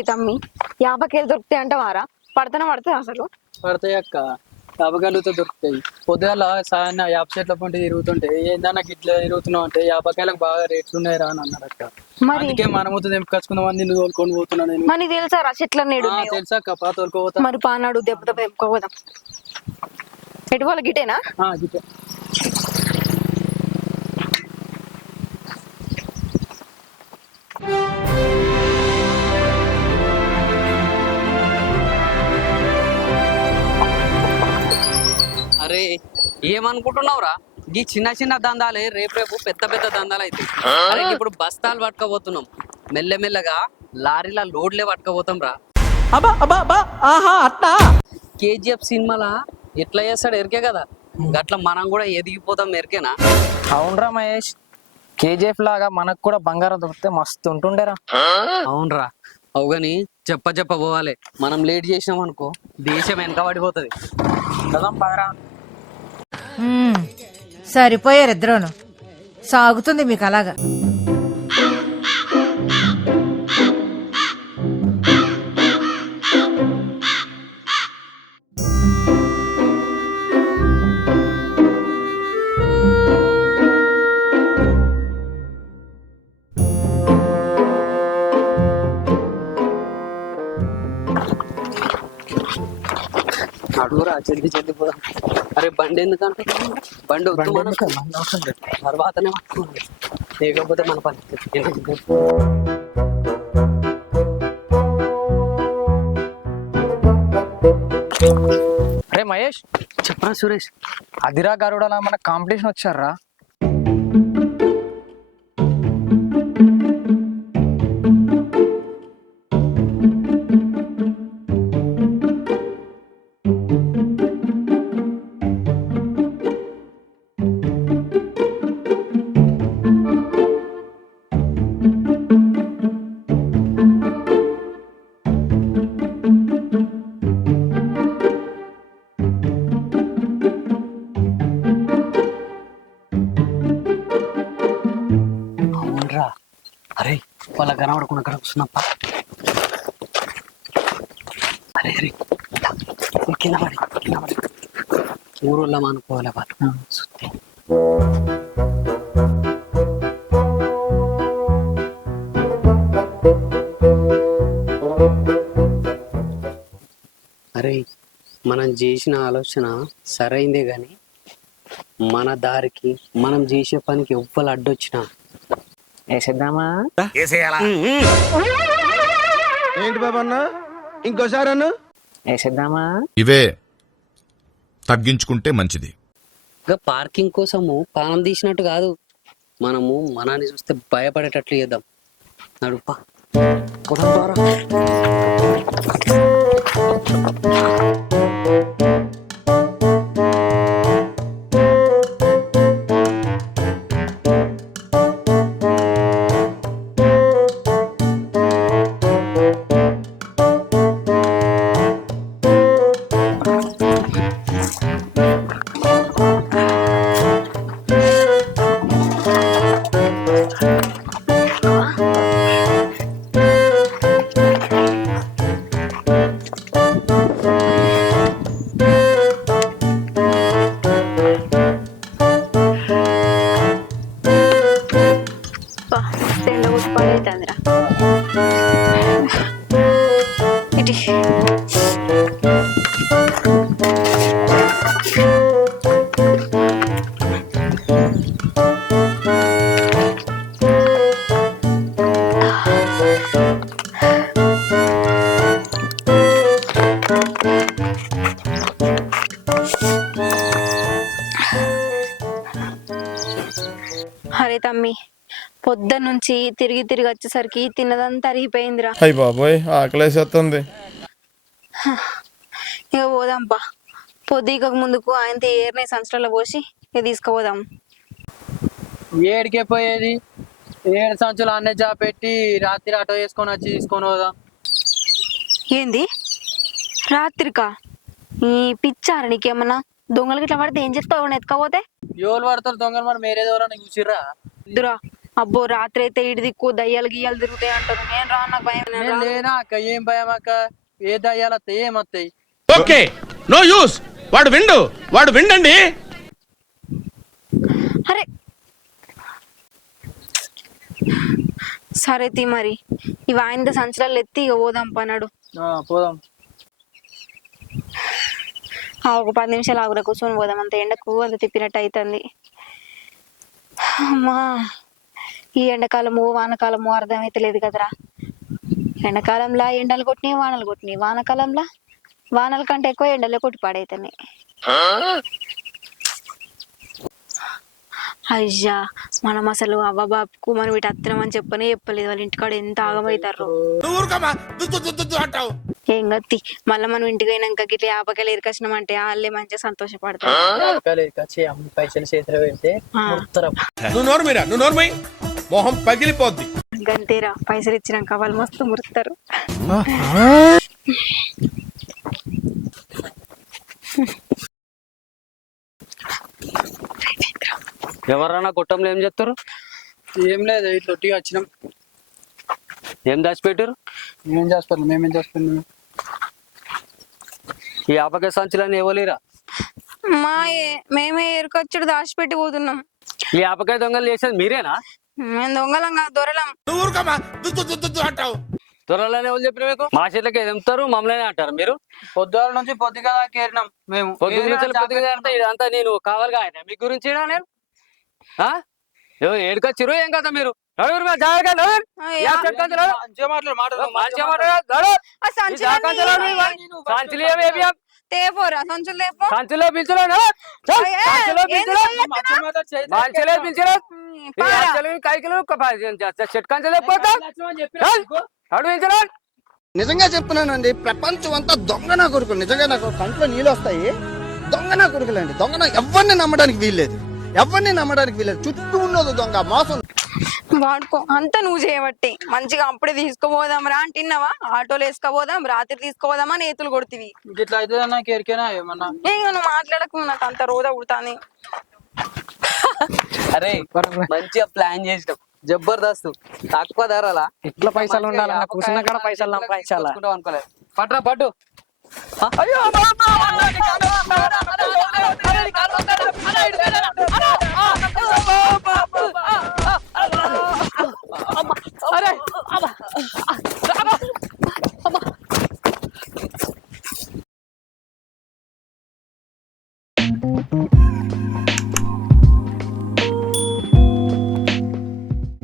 అరే తమ్మి, యాభకేలు దొరుకుతాయి అంట వారా? పడుతుంది అసలు? పడతాయి అక్క, యాపకాయలతో దొరుకుతాయి. పొద్దుగాల సాయన్న యాప చెట్ల పంట తిరుగుతుంటే ఏందన్నా గిట్ల తిరుగుతున్నావు అంటే యాపకాయలకు బాగా రేట్లు ఉన్నాయి రా అని అన్నారు అక్క. మరి అందుకే మనముతో తెంపుకొచ్చుకుందామని నిన్ను తోలుకొని పోతున్నా నేను. మరి తెలుసారా చెట్ల నేడు? తెలుసా అక్క, పా తోలుకోపోతా. మరి పానాడు దెబ్బ దెబ్బ తెంపుకోపోదాం. ఎటు వాళ్ళ గిటేనా? గిట్టే. అరే ఏమనుకుంటున్నావురా? ఈ చిన్న చిన్న దందాలే రేపు రేపు పెద్ద పెద్ద దందాలు అయితే. అరే ఇప్పుడు బస్తాలు పట్టుకపోతున్నాం, మెల్లమెల్లగా లారీల లోడ్లే పట్టుకపోతాం రా. కేజీఎఫ్ సినిమాలా ఎట్లా చేస్తాడు ఎరికే కదా, గట్లా మనం కూడా ఎదిగిపోతాం ఎరికేనా? అవునరా మహేష్, కేజీఎఫ్ లాగా మనకు కూడా బంగారం దొరికితే మస్తు ఉంటుండేరా. అవునరా, అవుగాని చెప్ప పోవాలి. మనం లేట్ చేసినాం అనుకో దేశం వెనక పడిపోతుంది. పదరా. సరిపోయారు ఇద్దరును. సాగుతుంది మీకు అలాగా. అడుగురా, జల్దీ జల్దీ పోదాం. అరే బండి ఎందుకంటే బండి వద్దు, తర్వాతనే పట్టుకోండి, లేకపోతే మన పని. అరే మహేష్, చెప్పరా సురేష్? అదిరా గరుడలా మన కాంపిటీషన్ వచ్చారా? అవునరా, అరే వాళ్ళ కనబడకుండా అక్కడ కూర్చున్నప్ప. అరే అరే కింద పడి ఊరోళ్ళ అనుకోవాలి వాళ్ళు సుత్తి. అరే మనం చేసిన ఆలోచన సరైందే గాని మన దారికి మనం చేసే పనికి ఎవ్వరు అడ్డొచ్చినా వేసేద్దామా? ఏంటి బాబన్న, ఇంకోసారి అన్న వేసేద్దామా? ఇవే తగ్గించుకుంటే మంచిది. ఇంకా పార్కింగ్ కోసము పానం తీసినట్టు కాదు, మనము మనాన్ని చూస్తే భయపడేటట్లు చేద్దాం. నడుపా ద్వారా. అరే తమ్మి, పొద్దున్న నుంచి తిరిగి తిరిగి వచ్చేసరికి తిన్నదంతా అరిగిపోయిందిరా. అయ్య బాబోయ్, ఆకలేసేస్తుంది. ఇక పోదాంపా, పొద్దుక ముందుకు ఆయన ఏర్నే సంవత్సరాలు పోసి ఇక తీసుకుపోదాం. ఏడికే పోయేది? 7 సంవత్సరాలు అన్నే జాబ్ పెట్టి రాత్రి ఆటో వేసుకొని వచ్చి తీసుకొని పోదాం. ఏంది రాత్రికా? ఈ పిచ్చారా నీకేమన్నా? దొంగలకి ఇట్లా పడితే ఏం చెప్తావు? ఎత్తుకపోతే ఎవరు పడతారు దొంగలు? మరి మీరేదో చూసిర్రా? దురా అబ్బో రాత్రి అయితే ఇటు దిక్కు దయ్యాలు గియ్యాలు తిరుగుతాయి అంటారు. నేను రా, నాకు భయం, నేను నేను రాను. లేనా అక్క, ఏం భయం అక్క, ఏ దయ్యాలు వస్తాయి ఏమొస్తాయి. ఓకే నో యూస్ వాడు విండండి. అరే సరే తీ మరి, ఇవి ఆయన సంచులలో ఎత్తి ఇక పోదాం పన్నాడు. పోదాం. ఒక 10 నిమిషాలు ఆగురా, కూర్చొని పోదాం. అంత ఎండకు అంత తిప్పినట్టు అవుతుంది. అమ్మా ఈ ఎండాకాలము వానకాలము అర్థమైతలేదు కదరా. ఎండాకాలంలో ఎండలు కొట్టినాయి, వానలు కొట్టినాయి. వానకాలంలో వానల కంటే ఎక్కువ ఎండలే కొట్టి పాడైతున్నాయి. అయ్యా మనం అసలు అవ్వబాబుకు మనం వీటి అత్తనం అని చెప్పలేదు. వాళ్ళ ఇంటికాడ ఎంత ఆగమవుతారు. ఏం గత్తి మళ్ళీ మనం ఇంటికి అయినాక గిట్ల ఆపకాయలు ఎరకొచ్చినాం అంటే వాళ్ళే మంచిగా సంతోషపడతారు. పైసలు చేతిలో పెడితే నువ్వు నోర్మై మొహం పగిలిపోద్ది. గంతేరా, పైసలు ఇచ్చినాక వాళ్ళు మస్తు మురుస్తారు. ఎవరన్నా కుట్టంలో ఏం చెప్తారు? ఏం లేదు, ఇట్లా ఒట్టిగా వచ్చినాం. ఏం దాచిపెట్టారు? మేమేం చేస్తున్నాం. ఈ ఆపకాయ సంచులని ఇవ్వలేరా? మేమే ఎరుకొచ్చుడు దాచిపెట్టి పోతున్నాం. ఈ ఆపకాయ దొంగలు చేసేది మీరేనా? మేము దొంగలం కాదు, దొరలం. దొరలని ఎవరు చెప్పిన మీకు? మా చేతికి ఎదుగుతారు, మమ్మల్ని అంటారు మీరు. పొద్దుగాల నుంచి పొద్దుగా కేరినాం మేము. పొద్దుగా ఇదంతా నేను కావాలిగా ఆయన మీ గురించి నేను ఏడుకొచ్చిరు ఏం కదా మీరు? తేపోరా సంచులు తేపో. సంచులో పిలిచలేదు కైకిలు నిజంగా చెప్తున్నానండి, ప్రపంచం అంతా దొంగ నా కొడుకులు. నిజంగా నాకు కంట్లో నీళ్ళు వస్తాయి. దొంగ నా కొడుకులండి. దొంగ ఎవరిని నమ్మడానికి వీల్లేదు. చుట్టూ ఉన్నది దొంగ మోసం. వాడుకో అంతా నువ్వు చేయబట్టి. మంచిగా అప్పుడే తీసుకుపోదాం రా అంటున్నావా? ఆటోలో వేసుకోపోదాం, రాత్రి తీసుకుపోదామా నేతులు కొడుతుంది. ఇట్లా అయితే నాకు ఎరికేనా ఏమన్నా? నువ్వు మాట్లాడకు, నాకు అంత రోజా ఉడతాని. అరే మంచిగా ప్లాన్ చేసినాం, జబర్దస్త్. తక్కువ ధరలా ఇట్లా పైసలు ఉండాలన్న కూర్చున్న కాడ పైసలు అనుకోలేదు. పట్రా పట్టు. అయ్యో